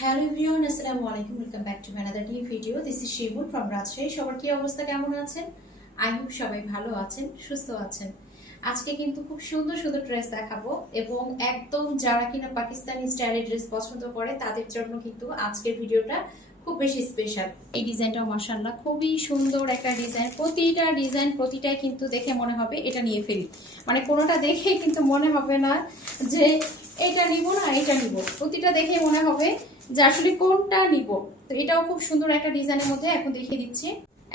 Hello everyone, আসসালামু আলাইকুম। Welcome back to another new video. This is শিবুল from Rajshahi. সবার কি অবস্থা, কেমন আছেন? আই হোপ সবাই ভালো আছেন, সুস্থ আছেন। আজকে কিন্তু খুব সুন্দর সুন্দর ড্রেস দেখাবো এবং একদম যারা কিনা পাকিস্তানি স্টাইলের ড্রেস পছন্দ করে তাদের জন্য কিন্তু আজকের ভিডিওটা খুব বেশি স্পেশাল। এই ডিজাইনটাও মাশাআল্লাহ খুবই সুন্দর একটা ডিজাইন। প্রতিটাই কিন্তু দেখে মনে হবে এটা নিয়ে ফেলি, মানে কোনোটা দেখে কিন্তু মনে হবে না যে এটা নিব না এটা নিব। প্রতিটা দেখে মনে হবে যে আসলে কোনটা নিব। তো এটাও খুব সুন্দর একটা ডিজাইনের মধ্যে এখন দেখিয়ে দিচ্ছি।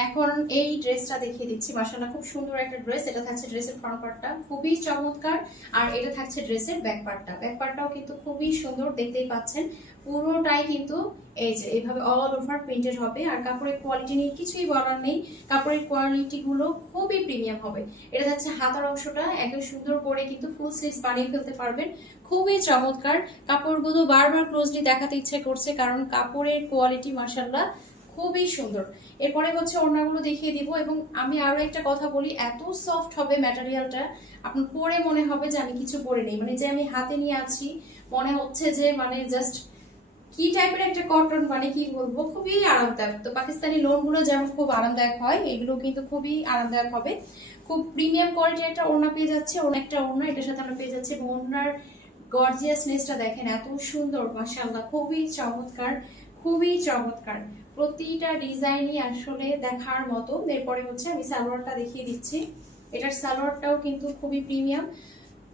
এখন এই ড্রেসটা দেখিয়ে দিচ্ছি। মাশাআল্লাহ খুব সুন্দর একটা ড্রেস। এটা থাকছে ড্রেসের ফ্রন্ট পার্টটা খুবই চমৎকার, আর এটা থাকছে ড্রেসের ব্যাক পার্টটা। ব্যাক পার্টটাও কিন্তু খুবই সুন্দর, দেখতেই পাচ্ছেন পুরোটাই কিন্তু এই যে এইভাবে অল ওভার প্রিন্টেড হবে। আর কাপড়ের কোয়ালিটি নিয়ে কিছুই বলার নেই, কাপড়ের কোয়ালিটি গুলো খুবই প্রিমিয়াম হবে। এটা থাকছে হাতার অংশটা একদম সুন্দর করে কিন্তু ফুল স্লিভস বানিয়ে ফেলতে পারবেন, খুবই চমৎকার। কাপড়গুলো বারবার ক্লোজলি দেখাতে ইচ্ছে করছে কারণ কাপড়ের কোয়ালিটি মাশাআল্লাহ খুবই সুন্দর। এরপরে হচ্ছে ওড়নাগুলো দেখিয়ে দিব এবং আমি আরো একটা কথা বলি, এত সফট হবে ম্যাটেরিয়ালটা, আপনার পরে মনে হবে যে আমি কিছু পরে নেই, মানে যে আমি হাতে নিয়ে আছি মনে হচ্ছে যে মানে জাস্ট কি টাইপের একটা কটন, মানে কি বলবো, খুবই আরামদায়ক। তো পাকিস্তানি লোন গুলো যেমন খুব আরামদায়ক হয়, এগুলো কিন্তু খুবই আরামদায়ক হবে। খুব প্রিমিয়াম কোয়ালিটির একটা ওড়না পেয়ে যাচ্ছে, একটা ওড়না এটার সাথে আমরা পেয়ে যাচ্ছি এবং ওড়নার গর্জিয়াসনেসটা দেখেন, এত সুন্দর মাশাআল্লাহ, খুবই চমৎকার, খুবই চমৎকার। প্রতিটা ডিজাইনই আসলে দেখার মতো। এরপরে হচ্ছে আমি সালোয়ারটা দেখিয়ে দিচ্ছি। এটার সালোয়ারটাও কিন্তু খুবই প্রিমিয়াম।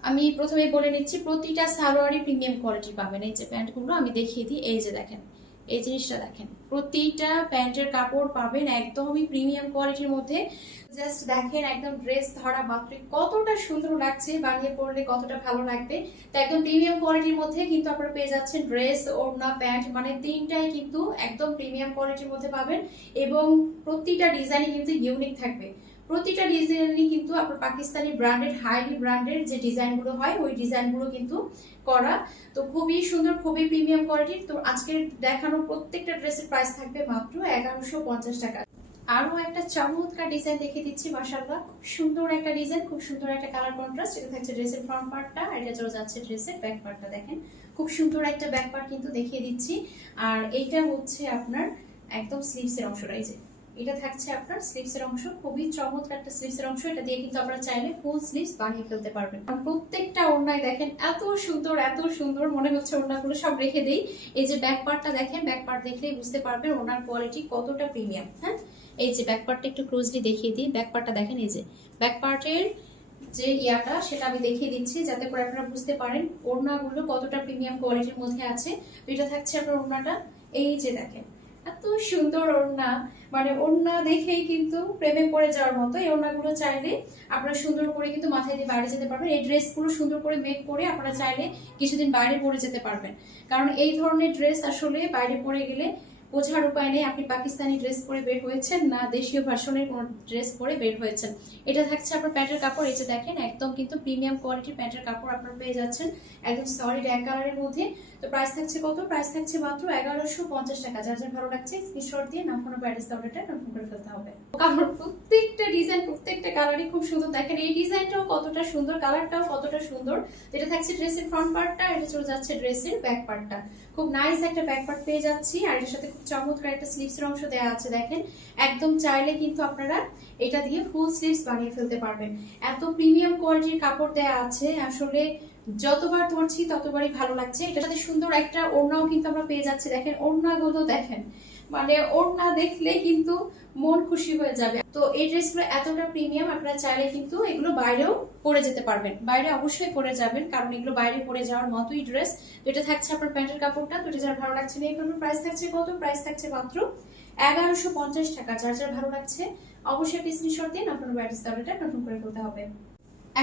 আমি প্রথমে বলে নিচ্ছি, প্রতিটা সালোয়ারই প্রিমিয়াম কোয়ালিটি পাবেন। এই যে প্যান্টগুলো আমি দেখিয়ে দিই, এই যে দেখেন, এই জিনিসটা দেখেন, প্রতিটা প্যান্টের কাপড় পাবেন একদমই প্রিমিয়াম কোয়ালিটির মধ্যে। জাস্ট দেখেন একদম ড্রেস ধরা মাত্রই কতটা সুন্দর লাগছে, বানিয়ে পরলে কতটা ভালো লাগবে। তো একদম প্রিমিয়াম কোয়ালিটির মধ্যে কিন্তু আপনারা পেয়ে যাচ্ছেন ড্রেস, ওড়না, প্যান্ট, মানে তিনটাই কিন্তু একদম প্রিমিয়াম কোয়ালিটির মধ্যে পাবেন এবং প্রতিটা ডিজাইনই কিন্তু ইউনিক থাকবে। প্রতিটা ডিজাইনই কিন্তু আপনার পাকিস্তানি ব্র্যান্ডেড, হাইলি ব্র্যান্ডেড যে ডিজাইনগুলো হয় ওই ডিজাইনগুলো কিন্তু করা। তো খুবই সুন্দর, খুবই প্রিমিয়াম কোয়ালিটির। তো আজকের দেখানো প্রত্যেকটা ড্রেসের প্রাইস থাকবে মাত্র 1150 টাকা। আরো একটা চমৎকার ডিজাইন দেখিয়ে দিচ্ছি। মাশাআল্লাহ খুব সুন্দর একটা ডিজাইন, খুব সুন্দর একটা কালার কন্ট্রাস্ট। এটা থাকছে ড্রেসের ফ্রন্ট পার্টটা আর এটা চলে যাচ্ছে ড্রেসের ব্যাক পার্টটা। দেখেন খুব সুন্দর একটা ব্যাক পার্ট কিন্তু দেখিয়ে দিচ্ছি। আর এইটা হচ্ছে আপনার একদম স্লিভস এর অংশটা। এই যে এটা থাকছে আপনার স্লিভস এর অংশ, খুবই চমৎকার একটা স্লিভস এর অংশ। এটা দিয়ে কিন্তু আপনারা চাইলে ফুল স্লিভস বানিয়ে ফেলতে পারবেন। আর প্রত্যেকটা ওড়নায় দেখেন এত সুন্দর, এত সুন্দর, মনে হচ্ছে ওড়নাগুলো সব রেখে দেই। এই যে ব্যাক পার্টটা দেখেন, ব্যাক পার্ট দেখলেই বুঝতে পারবেন ওড়নার কোয়ালিটি কতটা প্রিমিয়াম। হ্যাঁ, এই যে ব্যাক পার্টটা একটু ক্লোজলি দেখিয়ে দিই। ব্যাক পার্টটা দেখেন, এই যে ব্যাক পার্টের যে ইয়াটা সেটা আমি দেখিয়ে দিচ্ছি যাতে করে আপনারা বুঝতে পারেন ওড়নাগুলো কতটা প্রিমিয়াম কোয়ালিটির মধ্যে আছে। তো এটা থাকছে আপনার ওড়নাটা, এই যে দেখেন এত সুন্দর ওড়না, মানে ওড়না দেখেই কিন্তু প্রেমে পড়ে যাওয়ার মতো। এই ওড়নাগুলো চাইলে আপনারা সুন্দর করে কিন্তু মাথায় দিয়ে বাইরে যেতে পারবেন। এই ড্রেসগুলো সুন্দর করে মেক করে আপনারা চাইলে কিছুদিন বাইরে পরে যেতে পারবেন, কারণ এই ধরনের ড্রেস আসলে বাইরে পরে গেলে বোঝার উপায় নেই আপনি পাকিস্তানি ড্রেস পরে বের হয়েছেন না দেশীয় ভার্সনের কোন ড্রেস পরে বের হয়েছেন। এটা থাকছে আপনার প্যান্টের কাপড়। এই যে দেখেন একদম কিন্তু প্রিমিয়াম কোয়ালিটির প্যান্টের কাপড় আপনারা পেয়ে যাচ্ছেন একদম সলিড এক কালারের মধ্যে। তো প্রাইস থাকছে কত? প্রাইস থাকছে মাত্র 1150 টাকা। যার যার ভালো লাগছে স্ক্রিনশট দিয়ে নাম ফোন অ্যাড্রেস অর্ডারটা কনফার্ম করে ফেলতে হবে। কারণ প্রত্যেকটা ডিজাইন, প্রত্যেকটা কালারই খুব সুন্দর। দেখেন এই ডিজাইনটাও কতটা সুন্দর, কালারটাও কতটা সুন্দর। এটা থাকছে ড্রেসের ফ্রন্ট পার্টটা, এটা চলে যাচ্ছে ড্রেসের ব্যাক পার্টটা। খুব নাইস একটা ব্যাক পার্ট পেয়ে যাচ্ছি আর এর সাথে খুব চমৎকার একটা স্লিভস এর অংশ দেওয়া আছে। দেখেন একদম চাইলে কিন্তু আপনারা এটা দিয়ে ফুল স্লিভস বানিয়ে ফেলতে পারবেন। এত প্রিমিয়াম কোয়ালিটির কাপড় দেওয়া আছে, আসলে যতবার ধরছি ততবারই ভালো লাগছে। এটার সাথে সুন্দর একটা ওড়নাও কিন্তু আমরা পেয়ে যাচ্ছি। দেখেন ওড়নাগুলো দেখেন, মানে ওড়না দেখলে কিন্তু মন খুশি হয়ে যাবে। তো এই ড্রেসগুলো এতটা প্রিমিয়াম, আপনারা চাইলে কিন্তু এগুলো বাইরেও পরে যেতে পারবেন। বাইরে অবশ্যই পরে যাবেন কারণ এগুলো বাইরে পরে যাওয়ার মতোই ড্রেস। তো এটা থাকছে আপনার প্যান্টের কাপড়টা। তো এটা যার ভালো লাগছে না এই প্রাইস থাকছে কত? প্রাইস থাকছে মাত্র 1150 টাকা। যার যার ভালো লাগছে অবশ্যই একটা স্ক্রিনশট দিন, আপনার অ্যাড্রেস অর্ডারটা কনফার্ম করে ফেলতে হবে।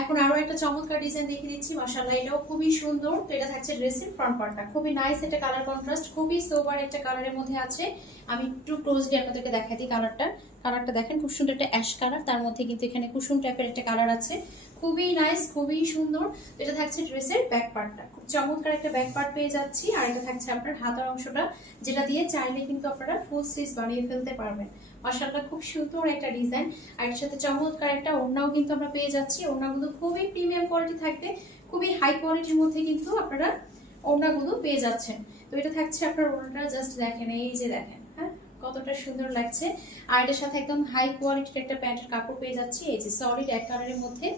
এখন আরো একটা চমৎকার ডিজাইন দেখিয়ে দিচ্ছি। মাশাআল্লাহ এটাও খুবই সুন্দর। তো এটা থাকছে ড্রেসের ফ্রন্ট পার্টটা, খুবই নাইস একটা কালার কন্ট্রাস্ট, খুবই সোবার একটা কালারের মধ্যে আছে। আমি একটু ক্লোজলি আপনাদেরকে দেখাই দিই কালারটা। কালারটা দেখেন খুব সুন্দর একটা অ্যাশ কালার, তার মধ্যে কিন্তু এখানে কুসুম টাইপের একটা কালার আছে, খুবই নাইস, খুবই সুন্দর। তো এটা থাকছে ড্রেসের ব্যাক পার্টটা, খুব চমৎকার একটা ব্যাক পার্ট পেয়ে যাচ্ছি। আর এটা থাকছে আপনার হাতার অংশটা, যেটা দিয়ে চাইলে কিন্তু আপনারা ফুল স্লিভস বানিয়ে ফেলতে পারবেন। মাশাআল্লাহ খুব সুন্দর একটা ডিজাইন। আর এর সাথে চমৎকার একটা ওড়নাও কিন্তু আমরা পেয়ে যাচ্ছি। ওড়নাগুলো খুবই প্রিমিয়াম কোয়ালিটি থাকবে, খুবই হাই কোয়ালিটির মধ্যে কিন্তু আপনারা ওড়নাগুলো পেয়ে যাচ্ছেন। তো এটা থাকছে আপনার ওড়নাটা, জাস্ট দেখেন, এই যে দেখেন, হ্যাঁ কতটা সুন্দর লাগছে। আর এটার সাথে একদম হাই কোয়ালিটির একটা প্যান্টের কাপড় পেয়ে যাচ্ছি, এই যে সলিড এক কালারের মধ্যে।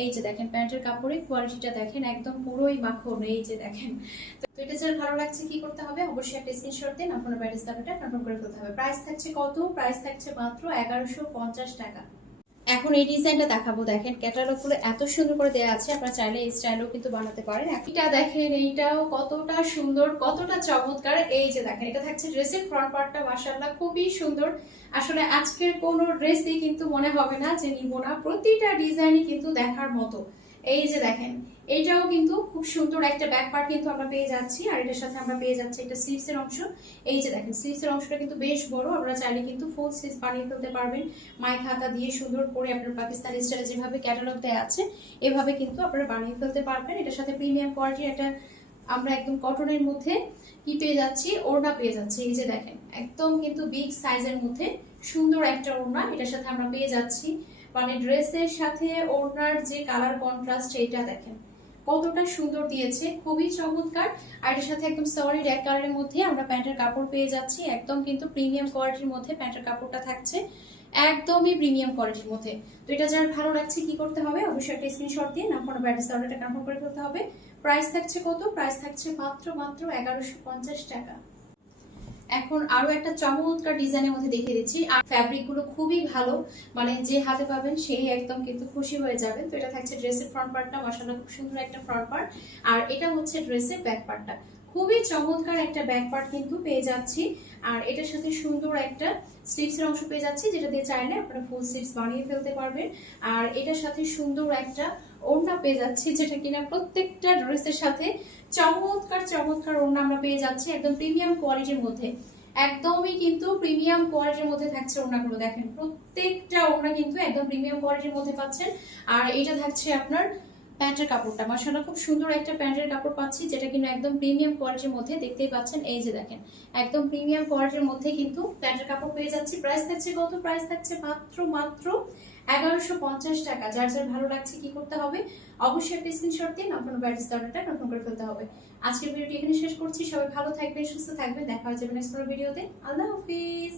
এই যে দেখেন প্যান্টের কাপড়ের কোয়ালিটিটা দেখেন, একদম পুরোই মাখন, এই যে দেখেন। তো এটা যার ভালো লাগছে কি করতে হবে, অবশ্যই একটা স্ক্রিনশট দিন, আপনার ব্যাটারি দামটা কনফার্ম করে ফেলতে হবে। প্রাইস থাকছে কত, প্রাইস থাকছে মাত্র 1150 টাকা। এখন এই ডিজাইনটা দেখাবো, দেখেন ক্যাটালগ গুলো এত সুন্দর করে দেওয়া আছে, আপনারা চাইলে এই স্টাইলও কিন্তু বানাতে পারেন। এটা দেখেন, এইটাও কতটা সুন্দর, কতটা চমৎকার। এই যে দেখেন, এটা থাকছে ড্রেসের ফ্রন্ট পার্টটা, মাশাআল্লাহ খুবই সুন্দর। আসলে আজকের কোনো ড্রেসই কিন্তু মনে হবে না যে নিব না, প্রতিটা ডিজাইনই কিন্তু দেখার মতো। এই যে দেখেন, এইটাও কিন্তু খুব সুন্দর একটা ব্যাক পার্ট কিন্তু আমরা পেয়ে যাচ্ছি, আর এটার সাথে আমরা পেয়ে যাচ্ছি একটা স্লিভস এর অংশ। এই যে দেখেন, স্লিভস এর অংশটা কিন্তু বেশ বড়, আপনারা চাইলে কিন্তু ফুল স্লিভস বানিয়ে ফেলতে পারবেন। মাইক হাতা দিয়ে সুন্দর করে আপনার পাকিস্তানি স্টাইলে যেভাবে ক্যাটালগ দেয়া আছে এভাবে কিন্তু আপনারা বানিয়ে ফেলতে পারবেন। এটার সাথে প্রিমিয়াম কোয়ালিটির একটা আমরা একদম কটনের মধ্যে কি পেয়ে যাচ্ছি, ওড়না পেয়ে যাচ্ছি। এই যে দেখেন, একদম কিন্তু বিগ সাইজের মধ্যে সুন্দর একটা ওড়না এটার সাথে আমরা পেয়ে যাচ্ছি। মানে ড্রেসের সাথে ওড়নার যে কালার কন্ট্রাস্ট, এটা দেখেন কতটা সুন্দর দিয়েছে, খুবই চমৎকার। আর এর সাথে একদম সলিড এক কালারের মধ্যে আমরা প্যান্টের কাপড় পেয়ে যাচ্ছি, একদম কিন্তু প্রিমিয়াম কোয়ালিটির মধ্যে প্যান্টের কাপড়টা থাকছে, একদমই প্রিমিয়াম কোয়ালিটির মধ্যে। তো এটা যার ভালো লাগছে কি করতে হবে, অবশ্যই একটা স্ক্রিনশট দিয়ে নাম ফোন ব্যাটারি অর্ডারটা কনফার্ম করে ফেলতে হবে। প্রাইস থাকছে কত, প্রাইস থাকছে মাত্র 1150 টাকা। এখন আরো একটা চমৎকার ডিজাইনের মধ্যে দেখিয়ে দিচ্ছি, আর ফ্যাব্রিক গুলো খুবই ভালো, মানে যে হাতে পাবেন সেই একদম কিন্তু খুশি হয়ে যাবেন। তো এটা থাকছে ড্রেসের ফ্রন্ট পার্টটা, মাশাআল্লাহ খুব সুন্দর একটা ফ্রন্ট পার্ট, আর এটা হচ্ছে ড্রেসের ব্যাক পার্টটা, খুবই চমৎকার একটা ব্যাক পার্ট কিন্তু পেয়ে যাচ্ছি। আর এটার সাথে সুন্দর একটা স্লিভস এর অংশ পেয়ে যাচ্ছি, যেটা দিয়ে চাইলে আপনারা ফুল স্লিভস বানিয়ে ফেলতে পারবেন। আর এটার সাথে সুন্দর একটা ওড়না পেয়ে যাচ্ছি, যেটা কিনা প্রত্যেকটা ড্রেসের সাথে চমৎকার চমৎকার ওড়না আমরা পেয়ে যাচ্ছি, একদম প্রিমিয়াম কোয়ালিটির মধ্যে। একদমই কিন্তু প্রিমিয়াম কোয়ালিটির মধ্যে থাকছে ওড়নাগুলো, দেখেন প্রত্যেকটা ওড়না কিন্তু একদম প্রিমিয়াম কোয়ালিটির মধ্যে পাচ্ছেন। আর এটা থাকছে আপনার প্যান্টের কাপড়টা, মাশাআল্লাহ খুব সুন্দর একটা প্যান্টের কাপড় পাচ্ছি, যেটা কিন্তু একদম প্রিমিয়াম কোয়ালিটির মধ্যে, দেখতেই পাচ্ছেন। এই যে দেখেন, একদম প্রিমিয়াম কোয়ালিটির মধ্যে কিন্তু প্যান্টের কাপড় পেয়ে যাচ্ছি। প্রাইস থাকছে কত, প্রাইস থাকছে মাত্র মাত্র 1150 টাকা। যার যার ভালো লাগছে কি করতে হবে, অবশ্যই একটা স্ক্রিনশট দিয়ে আপনার ব্যাটারি অর্ডারটা কনফার্ম করে ফেলতে হবে। আজকের ভিডিওটি এখানে শেষ করছি, সবাই ভালো থাকবেন, সুস্থ থাকবেন, দেখা হয়ে যাবে নেক্সট ভিডিওতে। আল্লাহ হাফিজ।